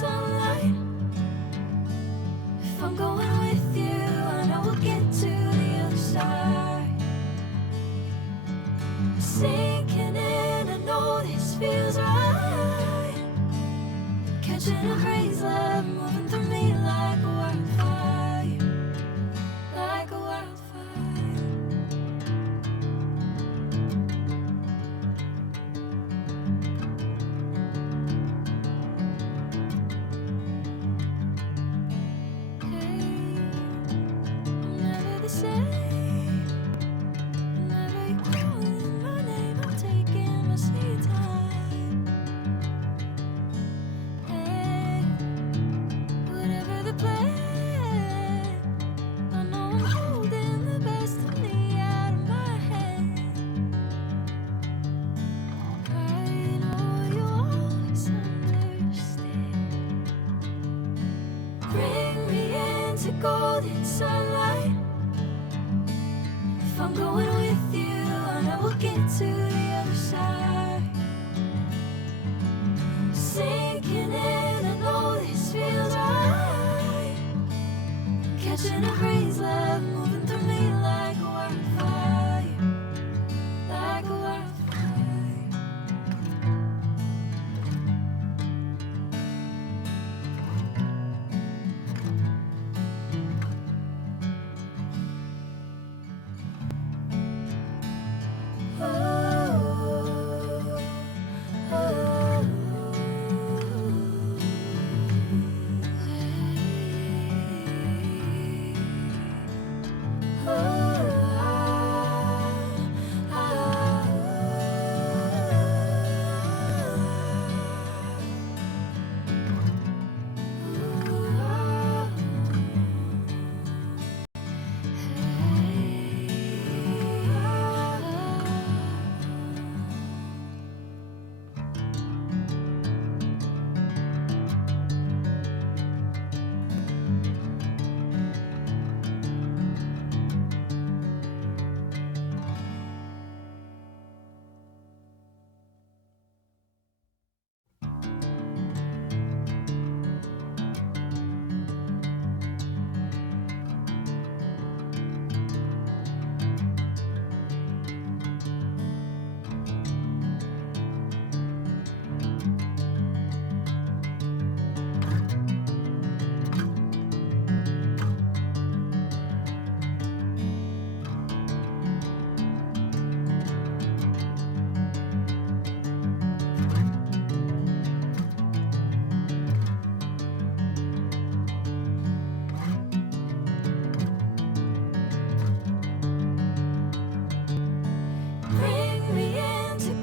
sunlight. If I'm going with you, I know we'll get to the other side. Sinking in, I know this feels right. Catching a breeze, love moving through me like a wildfire, like a wildfire. Golden sunlight. If I'm going with you, I know we'll get to the other side. Sinking in, I know this feels right. Catching a breeze, love moving through me like a wildfire, like a wildfire.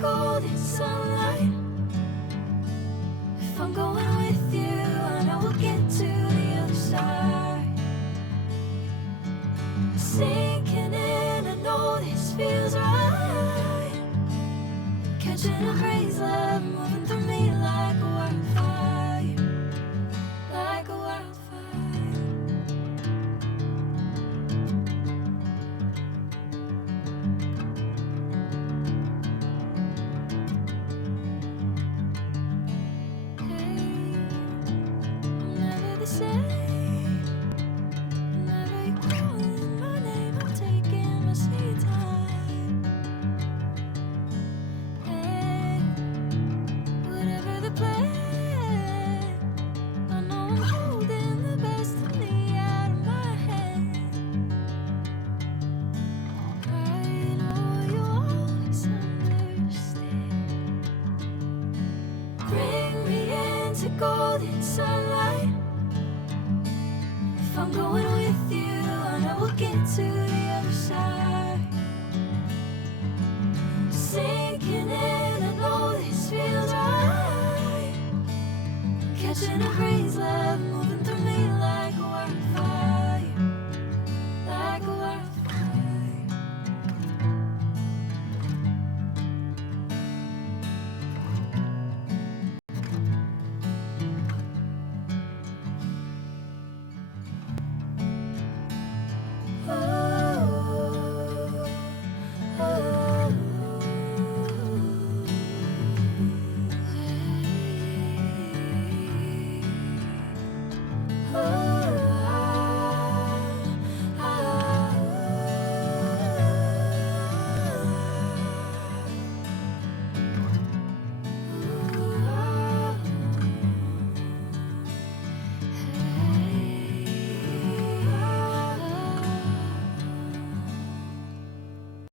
Golden sunlight. If I'm going with you, I know we'll get to the other side. Sinking in, I know this feels right. Catching a breeze, love moving through me like a wildfire, like a wildfire. Golden sunlight. If I'm going with you, I know we'll get to the other side. Sinking in, I know this feels right. Catching a breeze, love moving